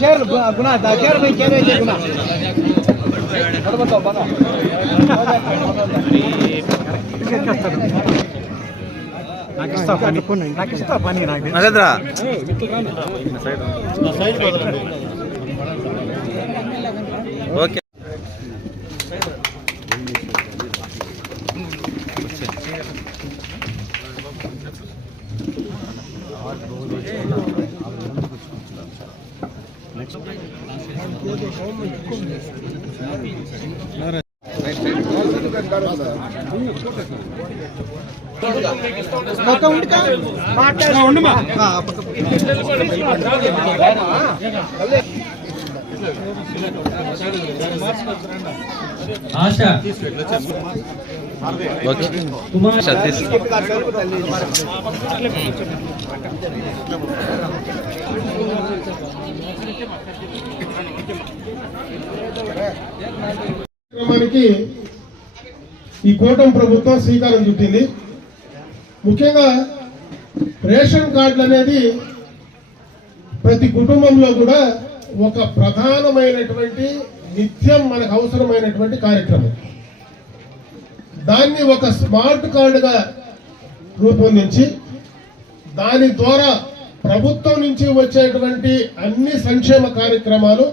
చేరు గుణ చేరు పోయి చేరు అయితే గుణ. నరేంద్ర ఓకే. ఆశ. ఓకే కుమార్ సతీష్ కార్యక్రమానికి ఈ కూటమి ప్రభుత్వం శ్రీకారం చుట్టింది. ముఖ్యంగా రేషన్ కార్డులు అనేది ప్రతి కుటుంబంలో కూడా ఒక ప్రధానమైనటువంటి నిత్యం మనకు అవసరమైనటువంటి కార్యక్రమం. దాన్ని ఒక స్మార్ట్ కార్డుగా రూపొందించి దాని ద్వారా ప్రభుత్వం నుంచి వచ్చేటువంటి అన్ని సంక్షేమ కార్యక్రమాలు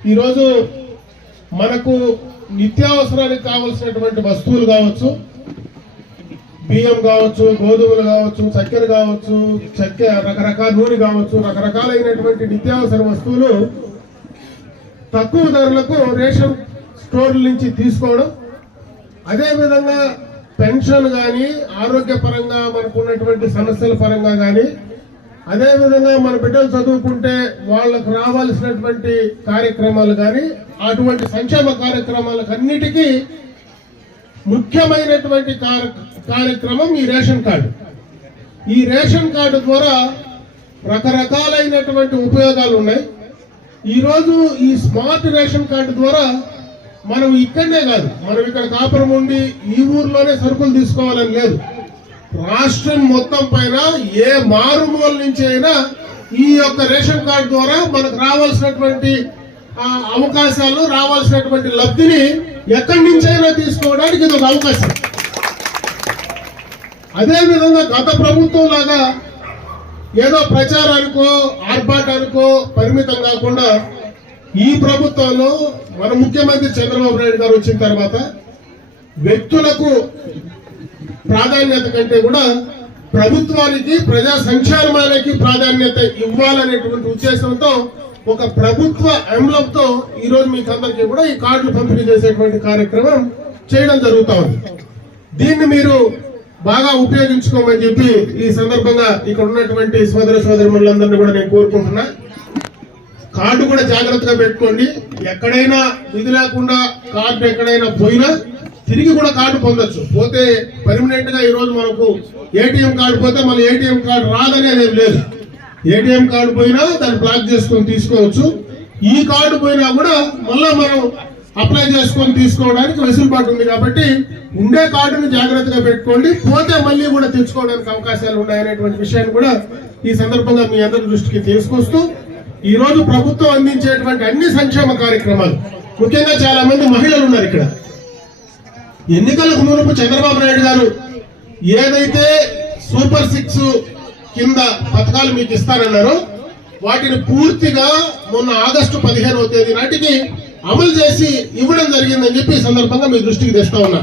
ఈరోజు మనకు నిత్యావసరానికి కావలసినటువంటి వస్తువులు కావచ్చు బియ్యం కావచ్చు గోధుమలు కావచ్చు చక్కెర కావచ్చు చక్కెర రకరకాల నూనె కావచ్చు రకరకాలైనటువంటి నిత్యావసర వస్తువులు తక్కువ ధరలకు రేషన్ స్టోర్ల నుంచి తీసుకోవడం అదేవిధంగా పెన్షన్ కానీ ఆరోగ్యపరంగా మనకు ఉన్నటువంటి సమస్యల పరంగా కానీ అదేవిధంగా మన బిడ్డలు చదువుకుంటే వాళ్ళకు రావాల్సినటువంటి కార్యక్రమాలు కానీ అటువంటి సంక్షేమ కార్యక్రమాలకు అన్నిటికీ ముఖ్యమైనటువంటి కార్యక్రమం ఈ రేషన్ కార్డు. ఈ రేషన్ కార్డు ద్వారా రకరకాలైనటువంటి ఉపయోగాలు ఉన్నాయి ఈరోజు ఈ స్మార్ట్ రేషన్ కార్డు ద్వారా మనం ఇక్కడనే కాదు మనం ఇక్కడ కాపురం ఉండి ఈ ఊర్లోనే సరుకులు తీసుకోవాలని లేదు. రాష్ట్రం మొత్తం పైన ఏ మారుమూల నుంచి అయినా ఈ యొక్క రేషన్ కార్డు ద్వారా మనకు రావాల్సినటువంటి అవకాశాలు రావాల్సినటువంటి లబ్ధిని ఎక్కడి నుంచైనా తీసుకోవడానికి ఇది ఒక అవకాశం. అదే విధంగా గత ప్రభుత్వం లాగా ఏదో ప్రచారానికో ఆర్భాటానికో పరిమితం కాకుండా ఈ ప్రభుత్వంలో మన ముఖ్యమంత్రి చంద్రబాబు నాయుడు గారు వచ్చిన తర్వాత వ్యక్తులకు ప్రాధాన్యత కంటే కూడా ప్రభుత్వానికి ప్రజా సంక్షేమానికి ప్రాధాన్యత ఇవ్వాలనేటువంటి ఉద్దేశంతో ఒక ప్రభుత్వ ఎంబ్లంతో ఈ రోజు మీకు అందరికీ కూడా ఈ కార్డులు పంపిణీ చేసేటువంటి కార్యక్రమం చేయడం జరుగుతూ ఉంది. దీన్ని మీరు బాగా ఉపయోగించుకోమని చెప్పి ఈ సందర్భంగా ఇక్కడ ఉన్నటువంటి సోదర సోదరులందరినీ కూడా నేను కోరుకుంటున్నా. కార్డు కూడా జాగ్రత్తగా పెట్టుకోండి. ఎక్కడైనా ఇది లేకుండా కార్డు ఎక్కడైనా పోయినా తిరిగి కూడా కార్డు పొందొచ్చు. పోతే పర్మనెంట్గా ఈ రోజు మనకు ఏటీఎం కార్డు పోతే మన ఏటీఎం కార్డు రాదని అనేది లేదు. ఏటీఎం కార్డు పోయినా దాన్ని బ్లాక్ చేసుకొని తీసుకోవచ్చు. ఈ కార్డు పోయినా కూడా మళ్ళా మనం అప్లై చేసుకొని తీసుకోవడానికి వెసులుబాటు ఉంది కాబట్టి ఉండే కార్డుని జాగ్రత్తగా పెట్టుకోండి. పోతే మళ్ళీ కూడా తెచ్చుకోవడానికి అవకాశాలు ఉన్నాయనేటువంటి విషయాన్ని కూడా ఈ సందర్భంగా మీ అందరి దృష్టికి తీసుకొస్తూ ఈ రోజు ప్రభుత్వం అందించేటువంటి అన్ని సంక్షేమ కార్యక్రమాలు. ముఖ్యంగా చాలా మంది మహిళలు ఉన్నారు ఇక్కడ. ఎన్నికలకు మునుపు చంద్రబాబు నాయుడు గారు ఏదైతే సూపర్ సిక్స్ కింద పథకాలు మీకు ఇస్తానన్నారో వాటిని పూర్తిగా మొన్న ఆగస్టు పదిహేనవ తేదీ నాటికి అమలు చేసి ఇవ్వడం జరిగిందని చెప్పి ఈ సందర్భంగా మీ దృష్టికి తెస్తా ఉన్నా.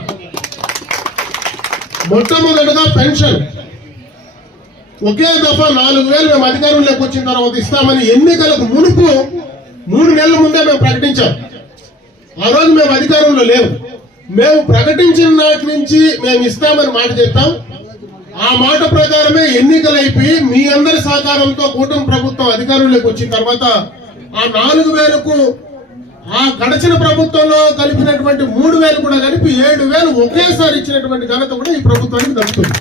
మొట్టమొదటిగా పెన్షన్. ఒకే దఫా నాలుగు వేలు మేము అధికారంలోకి వచ్చిన తర్వాత ఇస్తామని ఎన్నికలకు మునుపు మూడు నెలల ముందే మేము ప్రకటించాం. ఆ రోజు మేము అధికారంలో లేవు. మేము ప్రకటించిన నాటి నుంచి మేము ఇస్తామని మాట చెప్పాం. ఆ మాట ప్రకారమే ఎన్నికలు అయిపోయి మీ అందరి సహకారంతో కూటమి ప్రభుత్వం అధికారంలోకి వచ్చిన తర్వాత ఆ నాలుగు వేలకు ఆ గడిచిన ప్రభుత్వంలో కలిపినటువంటి మూడు వేలు కూడా కలిపి ఏడు వేలు ఒకేసారి ఇచ్చినటువంటి ఘనత కూడా ఈ ప్రభుత్వానికి దక్కుతుంది.